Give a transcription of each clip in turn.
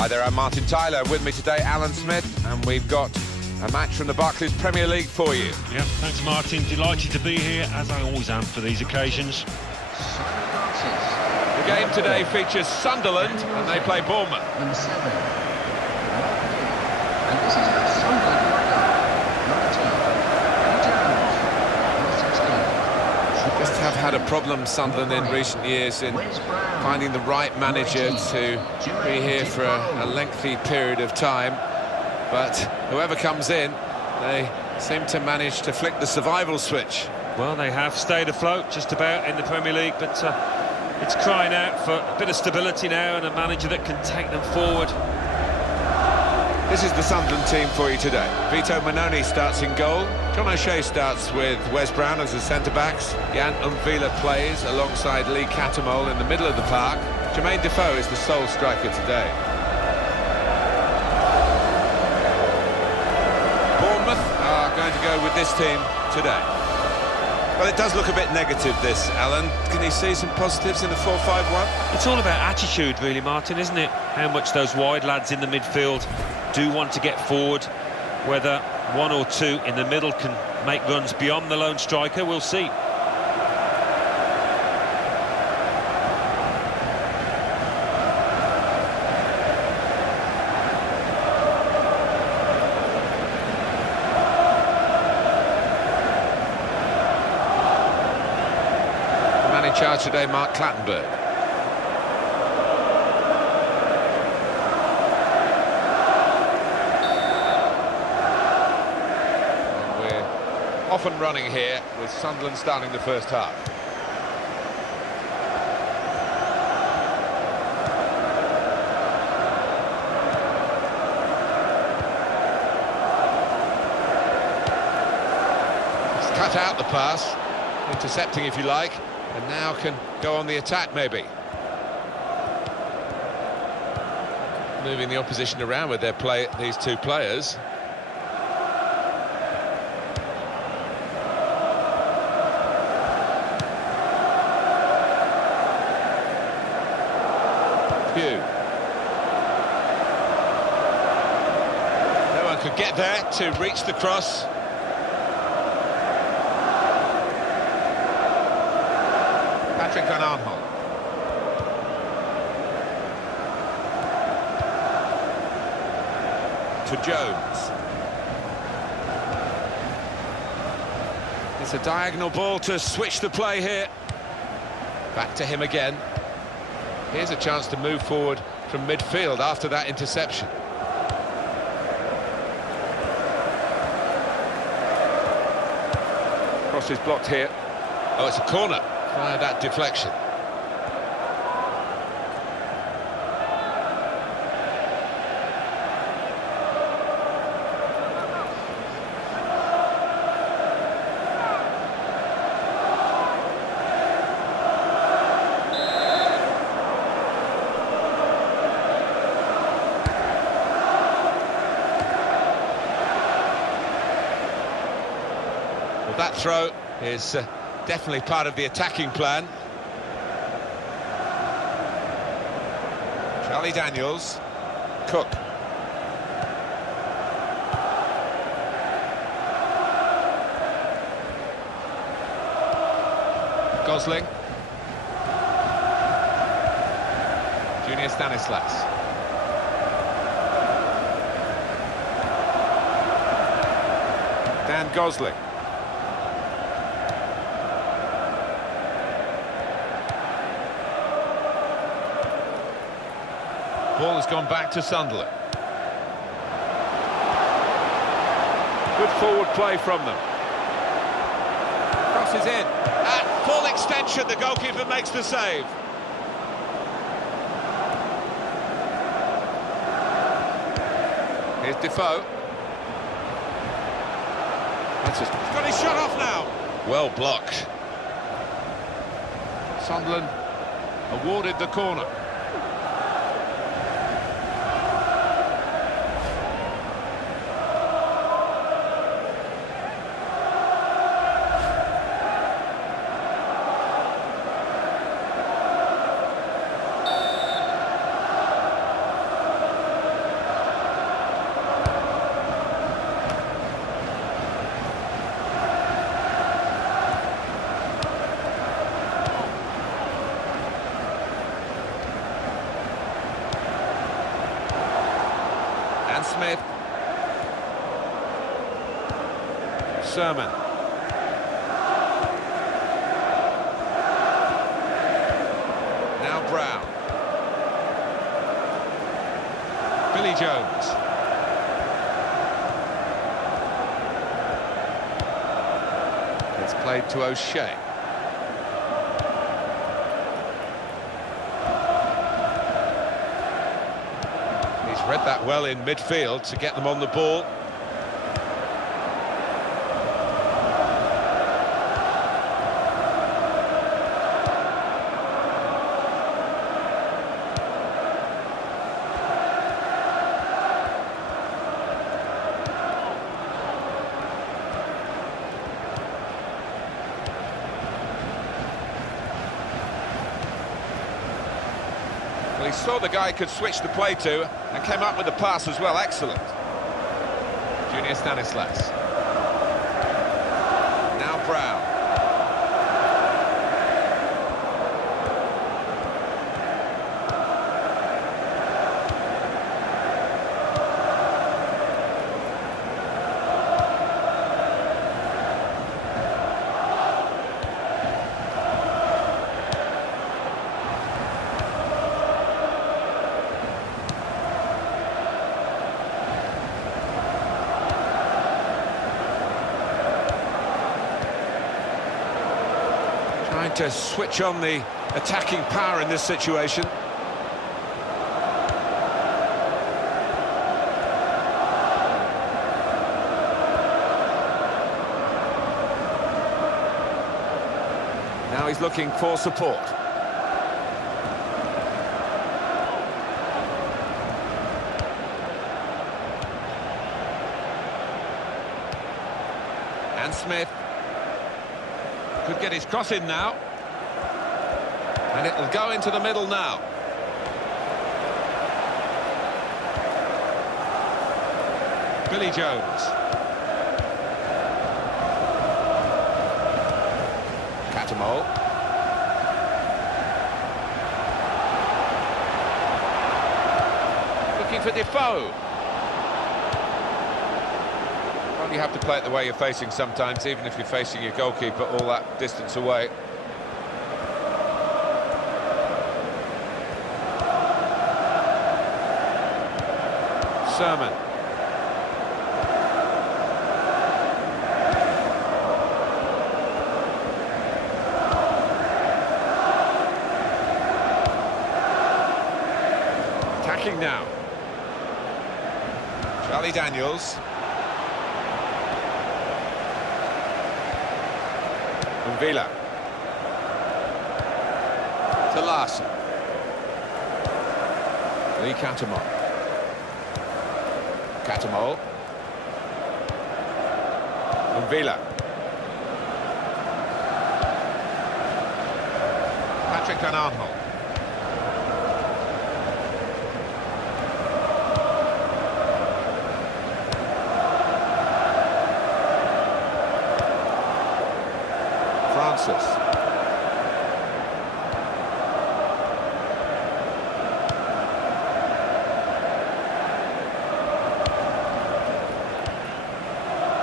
Hi there, I'm Martin Tyler. With me today, Alan Smith, and we've got a match from the Barclays Premier League for you. Yeah, thanks Martin. Delighted to be here, as I always am for these occasions. The game today features Sunderland, and they play Bournemouth. Number 7. And this is how Sunderland line up. Number 12. Just have had a problem, Sunderland, in recent years in finding the right manager to be here for a lengthy period of time. But whoever comes in, they seem to manage to flick the survival switch. Well, they have stayed afloat just about in the Premier League, but it's crying out for a bit of stability now and a manager that can take them forward. This is the Sunderland team for you today. Vito Mannone starts in goal. John O'Shea starts with Wes Brown as the centre-backs. Jan Umvila plays alongside Lee Catamol in the middle of the park. Jermaine Defoe is the sole striker today. Bournemouth are going to go with this team today. Well, it does look a bit negative, this, Alan. Can you see some positives in the 4-5-1? It's all about attitude, really, Martin, isn't it? How much those wide lads in the midfield do want to get forward. Whether one or two in the middle can make runs beyond the lone striker, we'll see. The man in charge today, Mark Clattenburg. Off and running here with Sunderland starting the first half. He's cut out the pass, intercepting if you like, and now can go on the attack maybe. Moving the opposition around with these two players. No one could get there to reach the cross. Patrick Van Aanholt. To Jones. It's a diagonal ball to switch the play here. Back to him again. Here's a chance to move forward from midfield after that interception. Cross is blocked here. Oh, it's a corner. Via that deflection. That throw is definitely part of the attacking plan. Charlie Daniels, Cook. Gosling. Junior Stanislas. Dan Gosling. Ball has gone back to Sunderland. Good forward play from them. Crosses in. At full extension, the goalkeeper makes the save. Here's Defoe. He's got his shot off now. Well blocked. Sunderland awarded the corner. Smith. Sermon. Now Brown. Billy Jones. It's played to O'Shea. He's read that well in midfield to get them on the ball. Well, he saw the guy he could switch the play to and came up with the pass as well. Excellent. Junior Stanislas. Now Brown. Trying to switch on the attacking power in this situation. Now he's looking for support. And Smith. Could get his cross in now. And it'll go into the middle now. Billy Jones. Catamol. Looking for Defoe. You have to play it the way you're facing sometimes, even if you're facing your goalkeeper all that distance away. Sermon. Attacking now. Charlie Daniels. Villa to Larson. Lee Catamol. Catamol. Villa. Patrick Van Aanholt. Francis.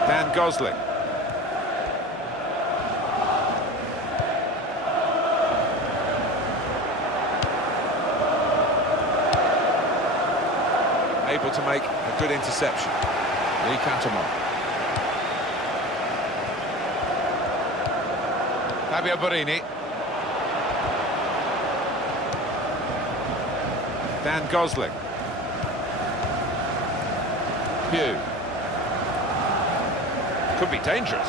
Dan Gosling. Able to make a good interception. Lee Catamol. Fabio Borini. Dan Gosling. Pugh. Could be dangerous.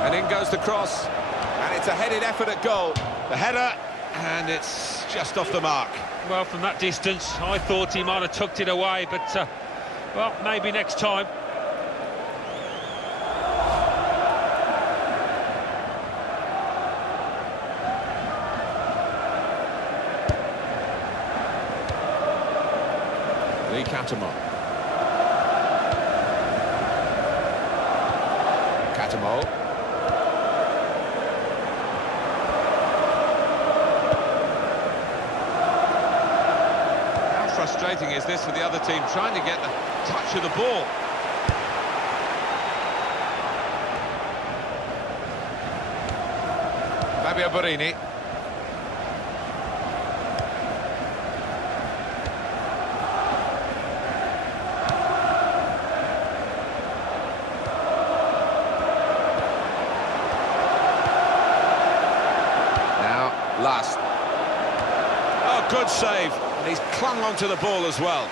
And in goes the cross. And it's a headed effort at goal. The header, and it's just off the mark. Well, from that distance, I thought he might have tucked it away, but, well, maybe next time. Lee Catamol. Catamol. Now frustrating is this for the other team, trying to get the touch of the ball. Fabio Borini. Now, Last. Oh, good save. And he's clung onto the ball as well.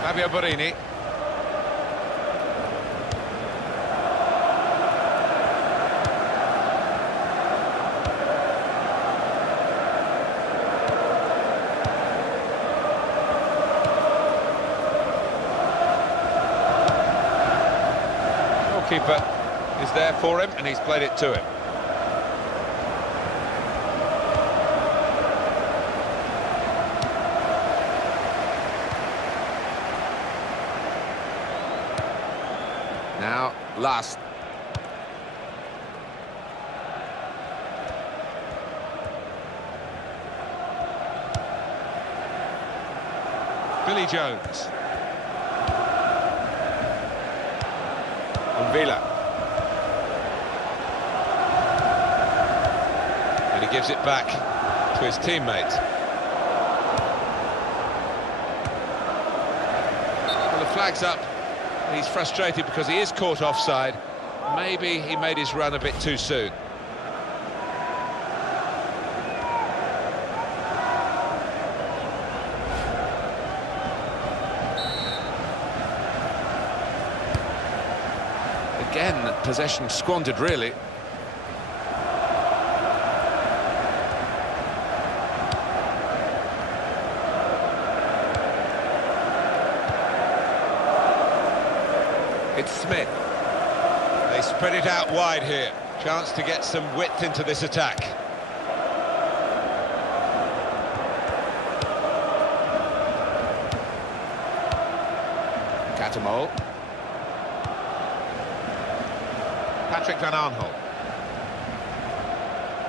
Fabio Borini. Goalkeeper is there for him, and he's played it to him. Now, Last. Billy Jones. Villa. And he gives it back to his teammate. Well, the flag's up. He's frustrated because he is caught offside. Maybe he made his run a bit too soon. Again, possession squandered, really. It's Smith. They spread it out wide here. Chance to get some width into this attack. Catamol. Patrick Van Aanholt.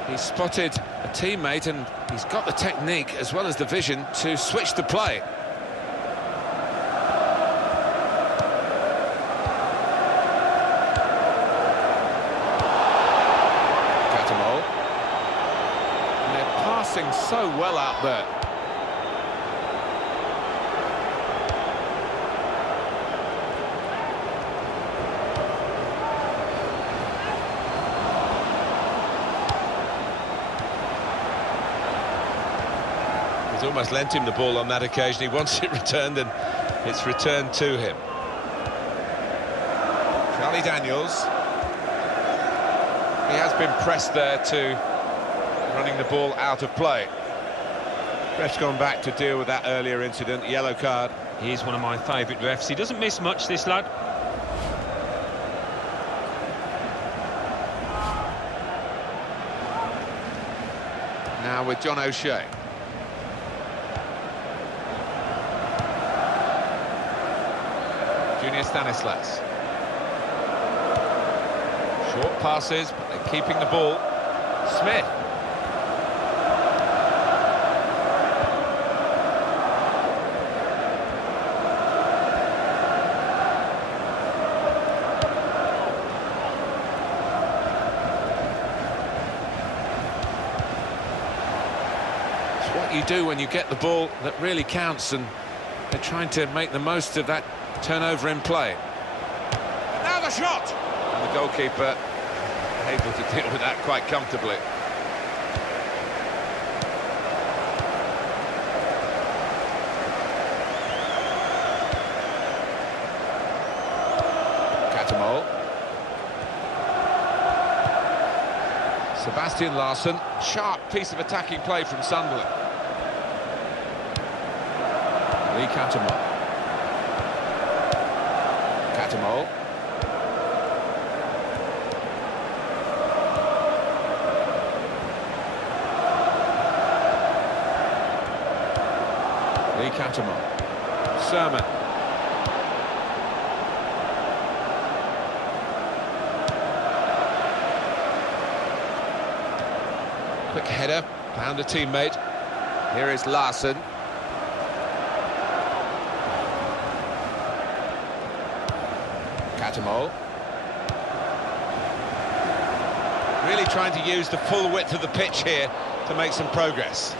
He's spotted a teammate and he's got the technique as well as the vision to switch the play. Catamol. And they're passing so well out there. He's almost lent him the ball on that occasion. He wants it returned, and it's returned to him. Charlie Daniels. He has been pressed there to running the ball out of play. Ref's gone back to deal with that earlier incident. Yellow card. He's one of my favourite refs. He doesn't miss much, this lad. Now with John O'Shea. Junior Stanislas. Short passes, but they're keeping the ball. Smith. It's what you do when you get the ball that really counts, and they're trying to make the most of that turnover in play. And now the shot! And the goalkeeper able to deal with that quite comfortably. Catamol. Sebastian Larsson. Sharp piece of attacking play from Sunderland. Lee Catamol. Catamol. Lee Catamol. sermon. Quick header, found a teammate. Here is Larson. Catamol. Really trying to use the full width of the pitch here to make some progress.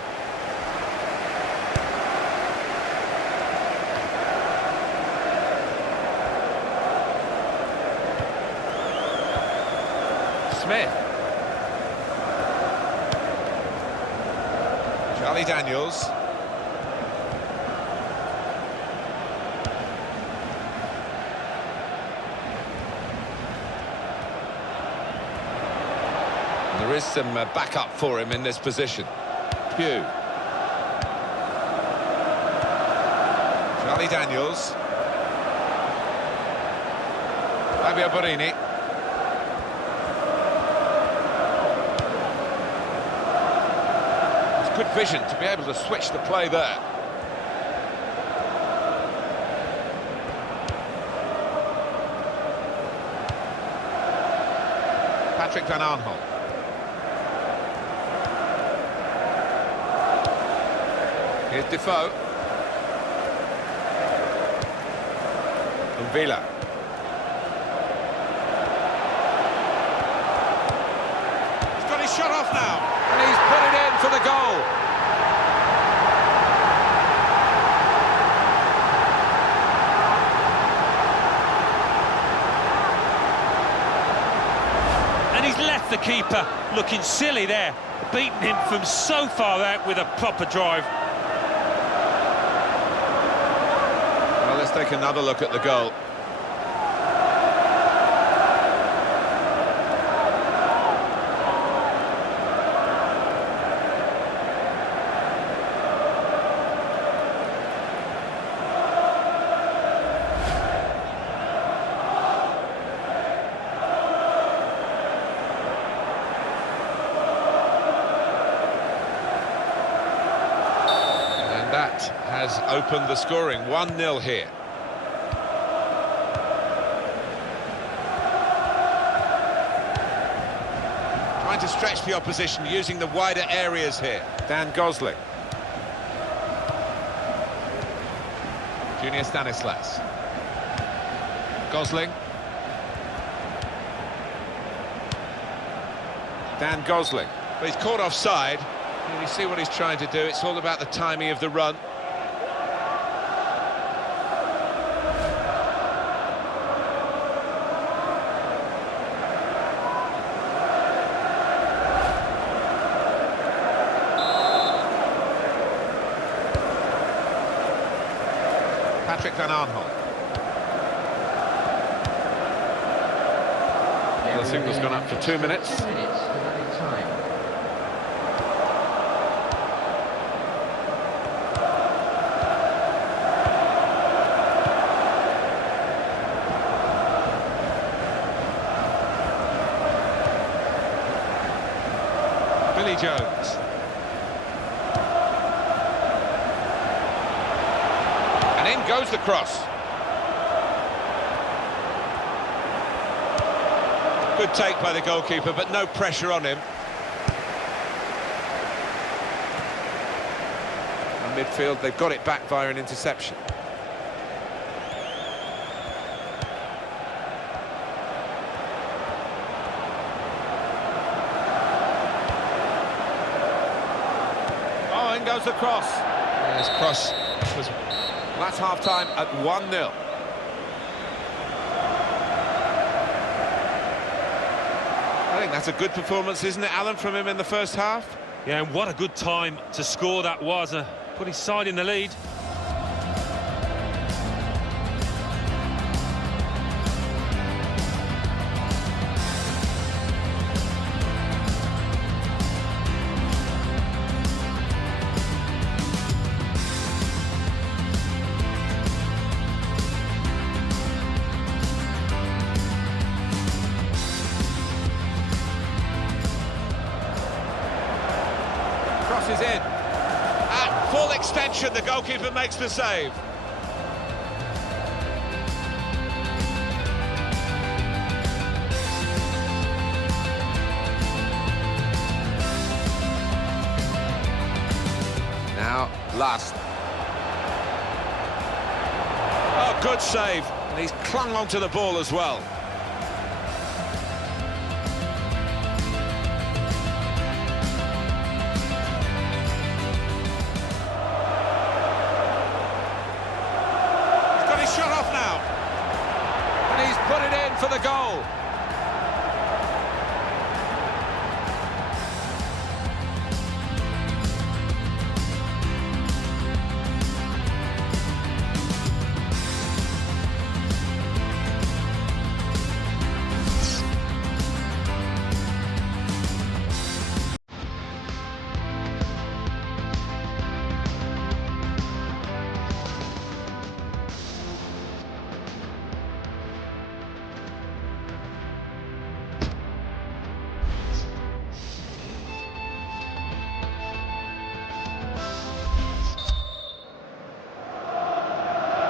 Smith. Charlie Daniels. There is some backup for him in this position. Pugh. Charlie Daniels. Fabio Borini. It's good vision to be able to switch the play there. Patrick Van Aanholt. Here's Defoe. And Villa. He's got his shot off now. And he's put it in for the goal. And he's left the keeper looking silly there, beating him from so far out with a proper drive. Well, let's take another look at the goal. That has opened the scoring, 1-0 here. Trying to stretch the opposition using the wider areas here. Dan Gosling. Junior Stanislas. Gosling. Dan Gosling. But he's caught offside. And you see what he's trying to do. It's all about the timing of the run. Patrick Van Aanholt. The signal's gone up for 2 minutes. 2 minutes of added time. Billy Jones. And in goes the cross. Good take by the goalkeeper, but no pressure on him. And midfield, they've got it back via an interception. Oh, in goes the cross. Yes, cross was... That's half-time at 1-0. I think that's a good performance, isn't it, Alan, from him in the first half? Yeah, and what a good time to score that was. Put his side in the lead. Is in. At full extension, the goalkeeper makes the save. last. Oh, good save. And he's clung onto the ball as well. He's got his shot off now. And he's put it in for the goal.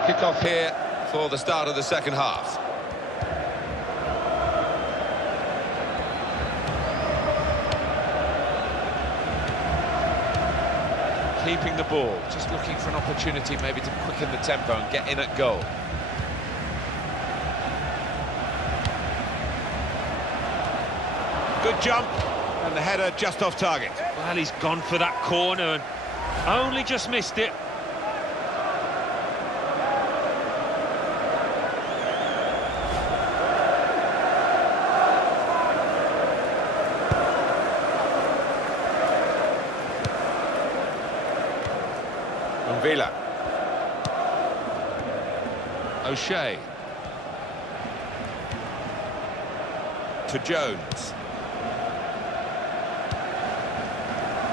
Kick-off here for the start of the second half. Keeping the ball, just looking for an opportunity maybe to quicken the tempo and get in at goal. Good jump, and the header just off target. Well, he's gone for that corner and only just missed it. Villa. O'Shea. To Jones.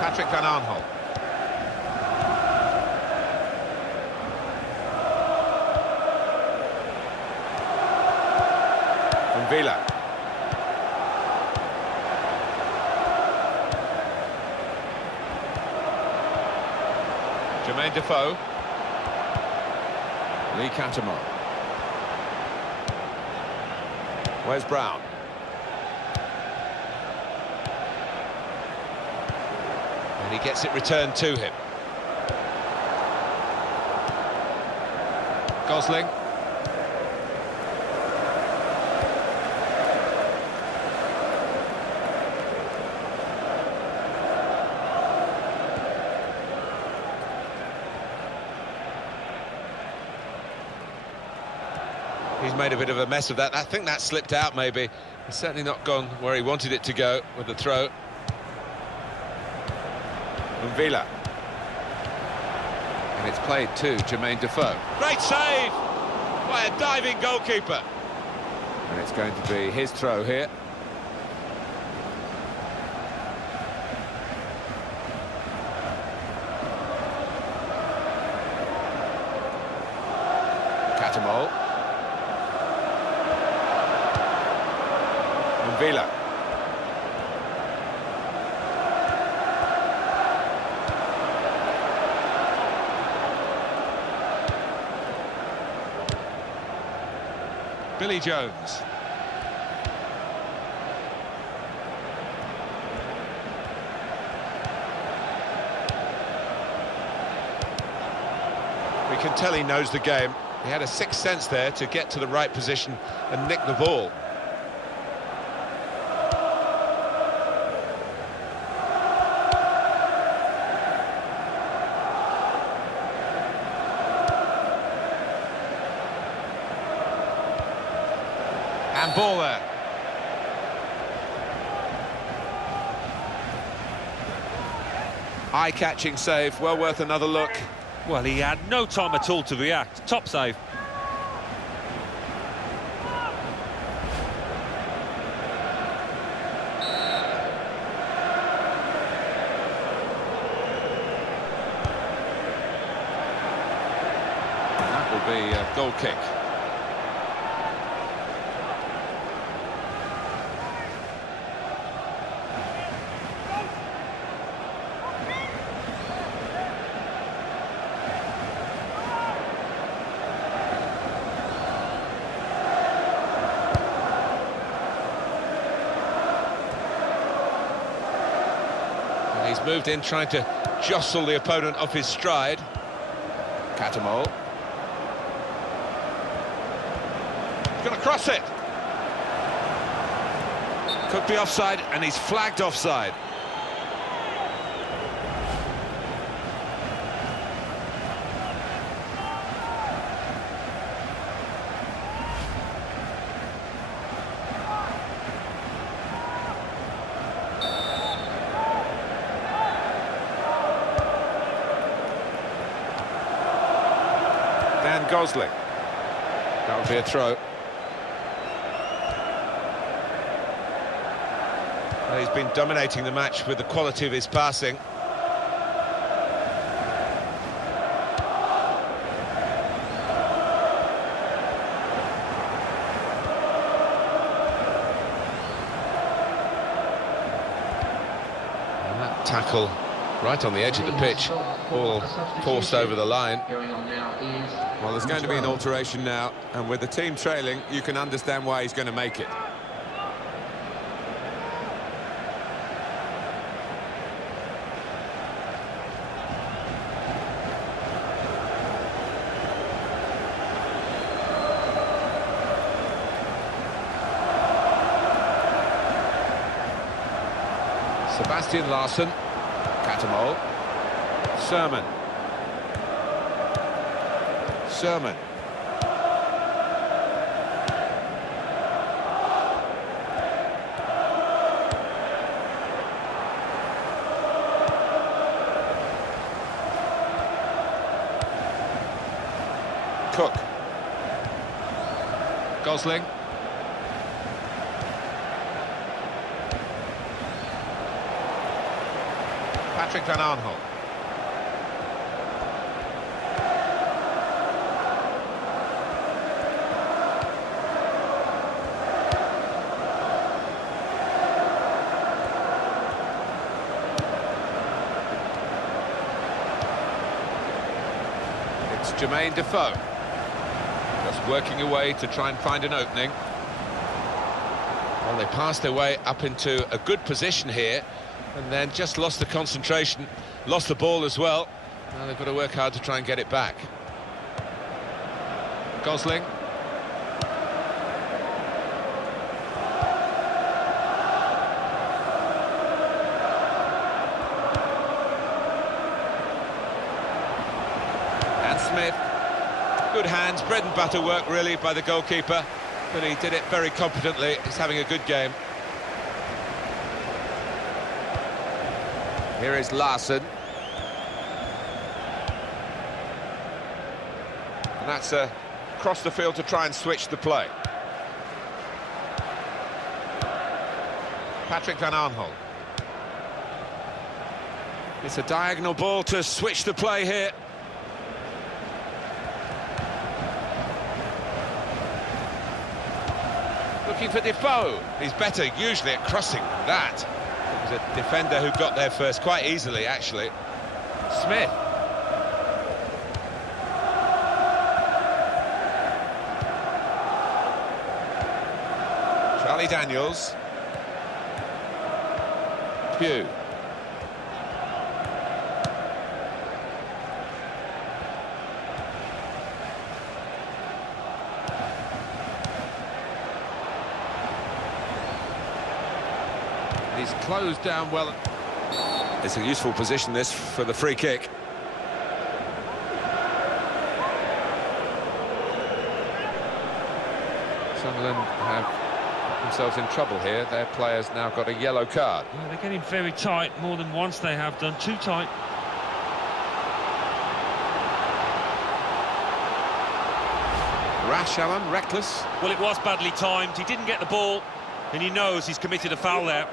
Patrick Van Aanholt. From Villa. Jermaine Defoe. Lee Catamon. Where's Brown? And he gets it returned to him. Gosling. He's made a bit of a mess of that. I think that slipped out, maybe. It's certainly not gone where he wanted it to go with the throw. From Villa. And it's played to Jermaine Defoe. Great save by a diving goalkeeper. And it's going to be his throw here. Catamol. Villa. Billy Jones. We can tell he knows the game. He had a sixth sense there to get to the right position and nick the ball. And ball there. Eye-catching save, well worth another look. Well, he had no time at all to react. Top save. That will be a goal kick. He's He's moved in, trying to jostle the opponent off his stride. Catamol. He's going to cross it. Could be offside, and he's flagged offside. Dan Gosling. That would be a throw. Well, he's been dominating the match with the quality of his passing. And that tackle right on the edge of the pitch, all forced over the line. Well, there's going to be an alteration now, and with the team trailing, you can understand why he's going to make it. Sebastian Larsson. Catamol. Sermon. Sermon. Cook. Gosling. Patrick Van Aanholt. It's Jermaine Defoe. Just working away to try and find an opening. Well, they passed their way up into a good position here, and then just lost the concentration, lost the ball as well. Now they've got to work hard to try and get it back. Gosling. And Smith. Good hands, bread and butter work really by the goalkeeper, but he did it very competently. He's having a good game. Here is Larsson. And that's across the field to try and switch the play. Patrick Van Aanholt. It's a diagonal ball to switch the play here. Looking for Defoe. He's better usually at crossing than that. It was a defender who got there first, quite easily, actually. Smith. Charlie Daniels. BOU. He's closed down well. It's a useful position, this, for the free kick. Sunderland have got themselves in trouble here. Their players now got a yellow card. Well, they're getting very tight, more than once they have done. Too tight. Rash, Alan, reckless. Well, it was badly timed. He didn't get the ball, and he knows he's committed a foul there.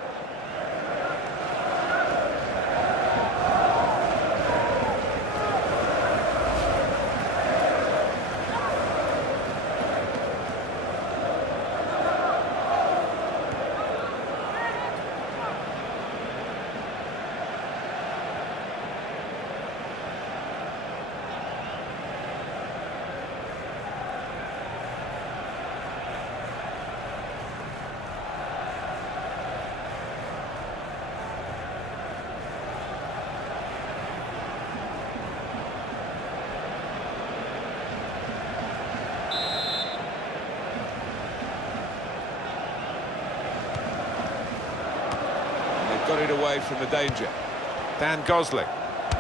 got it away from the danger. Dan Gosling.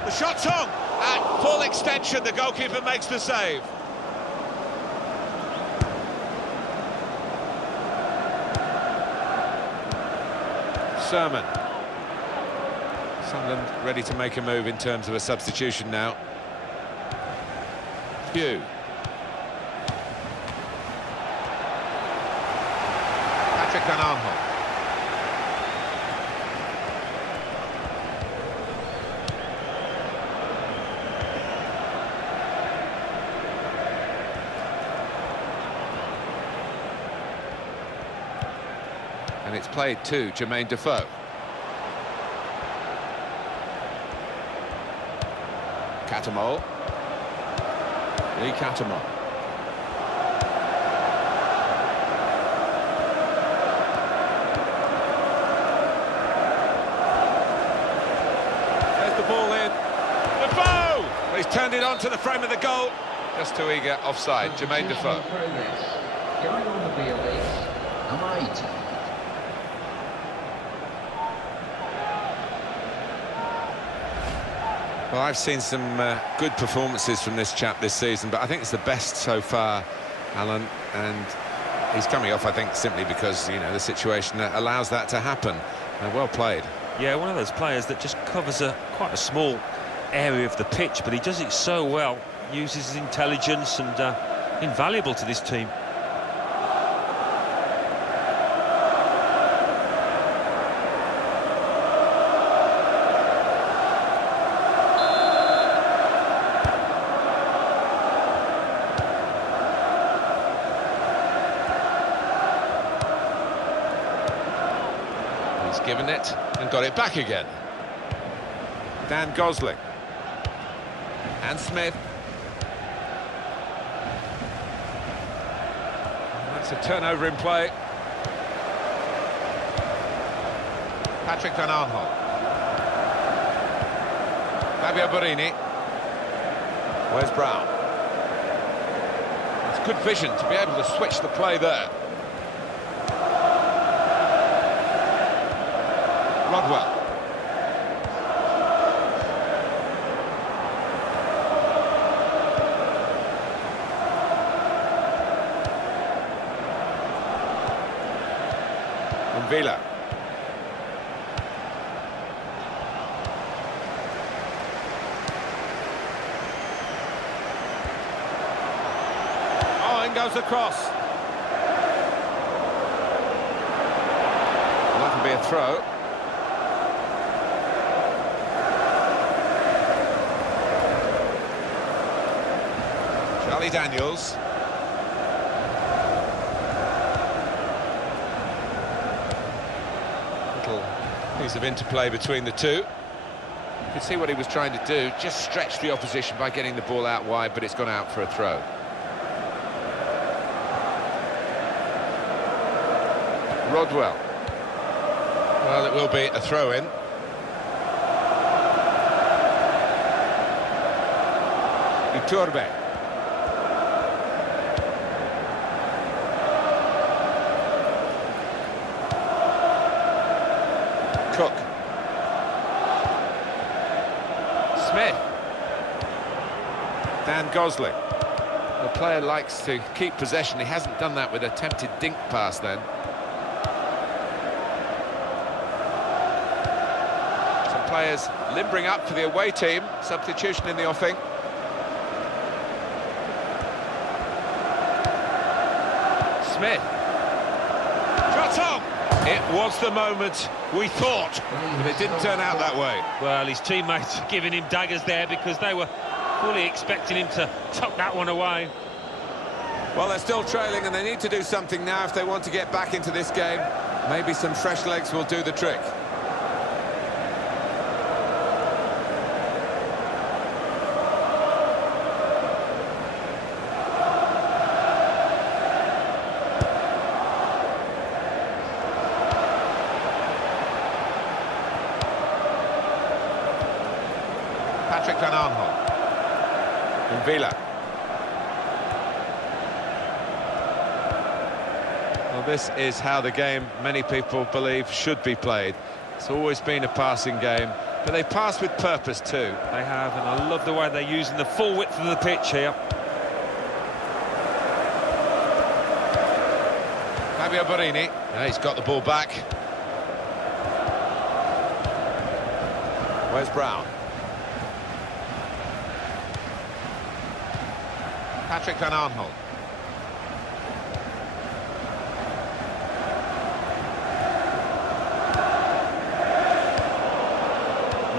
The shot's on! At full extension, the goalkeeper makes the save. Sermon. Sunderland ready to make a move in terms of a substitution now. BOU. Patrick Van Aanholt. And it's played to Jermaine Defoe. Catamol. Lee Catamol. There's the ball in. Defoe! He's turned it onto the frame of the goal. Just too eager, offside. Jermaine Defoe. Going on the BOU, number 18. Well, I've seen some good performances from this chap this season, but I think it's the best so far, Alan, and he's coming off, I think, simply because, you know, the situation allows that to happen. Well played. Yeah, one of those players that just covers quite a small area of the pitch, but he does it so well, uses his intelligence, and invaluable to this team. Given it and got it back again. Dan Gosling. And Smith. That's a turnover in play. Patrick Van Aanholt. Fabio Borini. Where's Brown? It's good vision to be able to switch the play there. Rodwell. And Villa. Oh, in goes the cross. Well, that can be a throw. Charlie Daniels. Little piece of interplay between the two. You can see what he was trying to do, just stretch the opposition by getting the ball out wide, but it's gone out for a throw. Rodwell. Well, it will be a throw-in. Iturbe. Cook. Smith. Dan Gosling. The player likes to keep possession. He hasn't done that with an attempted dink pass then. Some players limbering up for the away team. Substitution in the offing. Smith. Shot on! It was the moment we thought, but it didn't turn out that way. Well, his teammates giving him daggers there because they were fully expecting him to tuck that one away. Well, they're still trailing and they need to do something now if they want to get back into this game. Maybe some fresh legs will do the trick. Patrick Van Aanholt. And Villa. Well, this is how the game, many people believe, should be played. It's always been a passing game, but they pass with purpose too. They have, and I love the way they're using the full width of the pitch here. Fabio Borini, yeah, he's got the ball back. Where's Brown? Patrick Van Aanholt.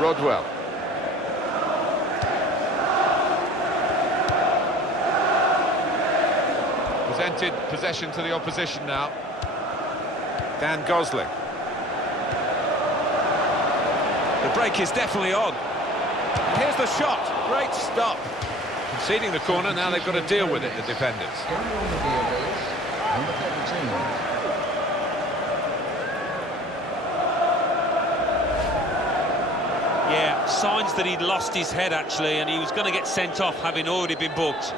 Rodwell. Presented possession to the opposition now. Dan Gosling. The break is definitely on. Here's the shot. Great stop. Conceding the corner, now they've got to deal with it, the defenders. Carry on the BOUs, number 13. Yeah, signs that he'd lost his head, actually, and he was going to get sent off, having already been booked.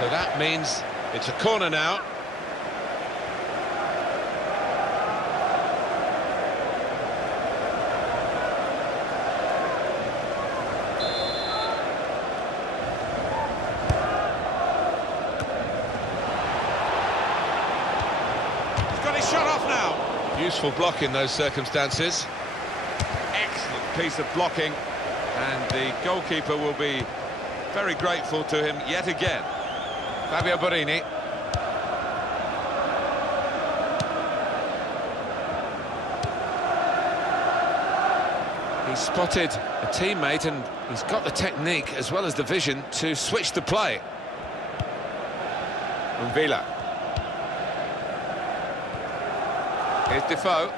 So that means it's a corner now. He's got his shot off now. Useful block in those circumstances. Excellent piece of blocking, and the goalkeeper will be very grateful to him yet again. Fabio Borini. He spotted a teammate and he's got the technique as well as the vision to switch the play. Villa. Here's Defoe.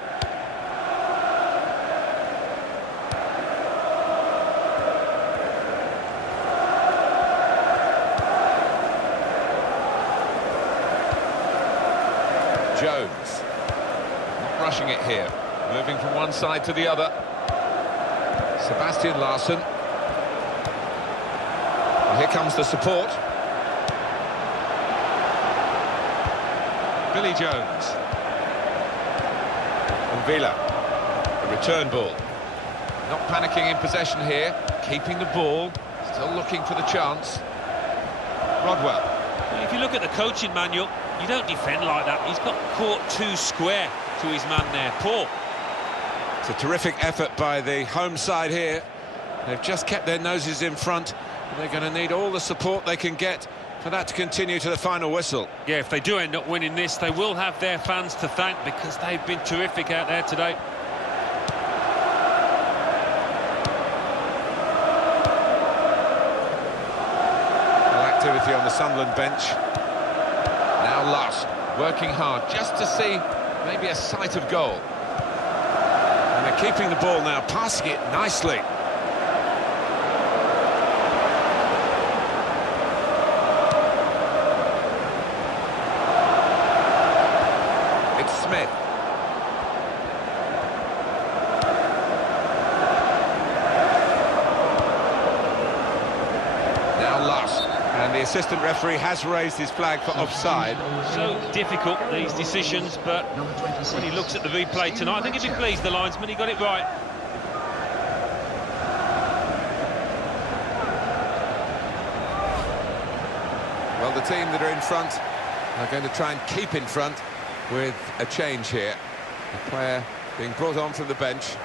Jones, not rushing it here, moving from one side to the other. Sebastian Larsson. And here comes the support. Billy Jones. And Villa. The return ball. Not panicking in possession here, keeping the ball, still looking for the chance. Rodwell. Well, if you look at the coaching manual, you don't defend like that. He's got caught too square to his man there. Poor. It's a terrific effort by the home side here. They've just kept their noses in front. They're going to need all the support they can get for that to continue to the final whistle. Yeah, if they do end up winning this, they will have their fans to thank because they've been terrific out there today. Well, activity on the Sunderland bench. Now Lush, working hard just to see maybe a sight of goal. And they're keeping the ball now, passing it nicely. It's Smith. Now Lush. And the assistant referee has raised his flag for offside. So difficult, these decisions, but when he looks at the replay tonight, I think he'd be pleased, the linesman, he got it right. Well, the team that are in front are going to try and keep in front with a change here. A player being brought on from the bench.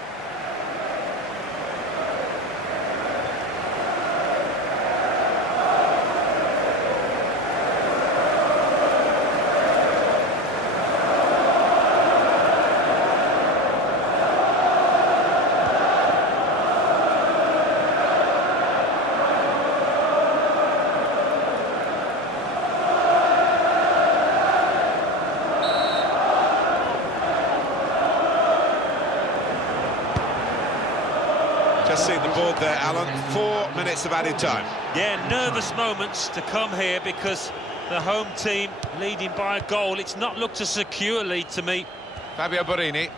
seen the board there, Alan. 4 minutes of added time. Yeah, nervous moments to come here because the home team leading by a goal. It's not looked a secure lead to me. Fabio Borini.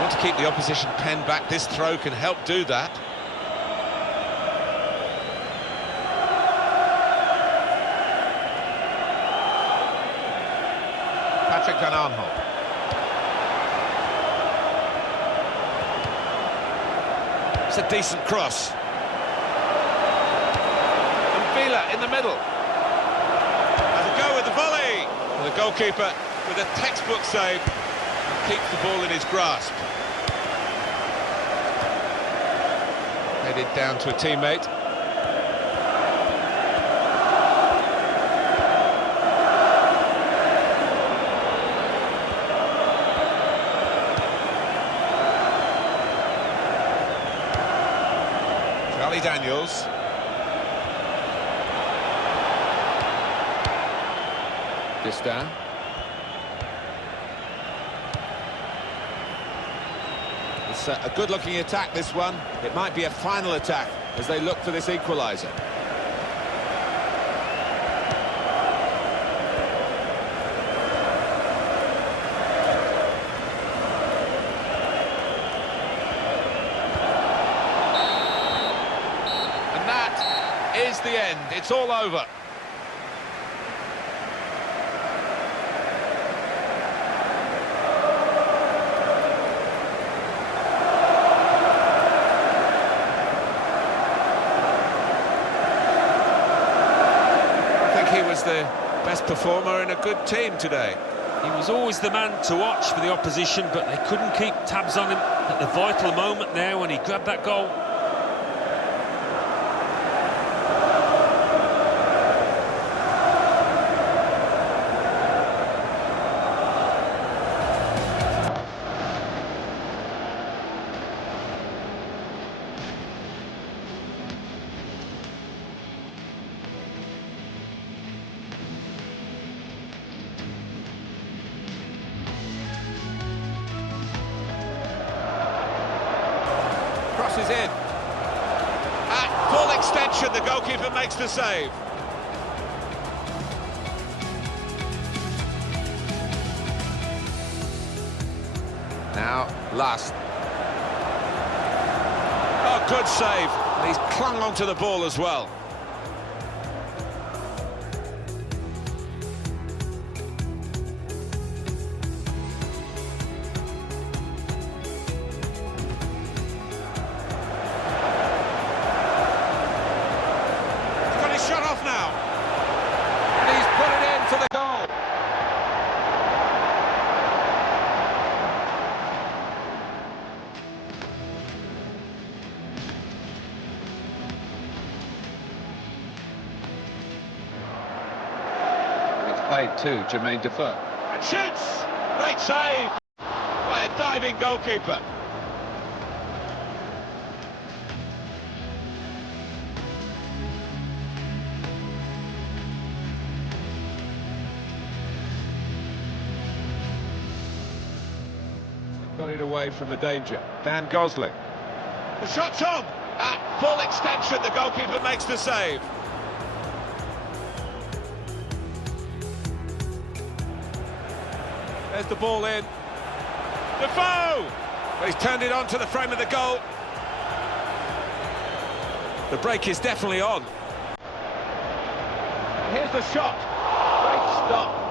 Want to keep the opposition pen back. This throw can help do that. Patrick Van Aanholt. It's a decent cross. And Villa in the middle. Has a go with the volley. And the goalkeeper with a textbook save and keeps the ball in his grasp. Headed down to a teammate. Charlie Daniels. Distin. It's a good-looking attack, this one. It might be a final attack as they look for this equaliser. And that is the end. It's all over. He was the best performer in a good team today. He was always the man to watch for the opposition, but they couldn't keep tabs on him at the vital moment there when he grabbed that goal. Crosses in. At full extension, the goalkeeper makes the save. Now, last. Oh, good save. And he's clung onto the ball as well. Shut off now, and he's put it in for the goal. It's played to Jermaine Defoe. And shoots! Great save by a diving goalkeeper. Got it away from the danger. Dan Gosling. The shot's on! At full extension, the goalkeeper makes the save. There's the ball in. Defoe! Well, he's turned it on to the frame of the goal. The break is definitely on. Here's the shot. Great stop.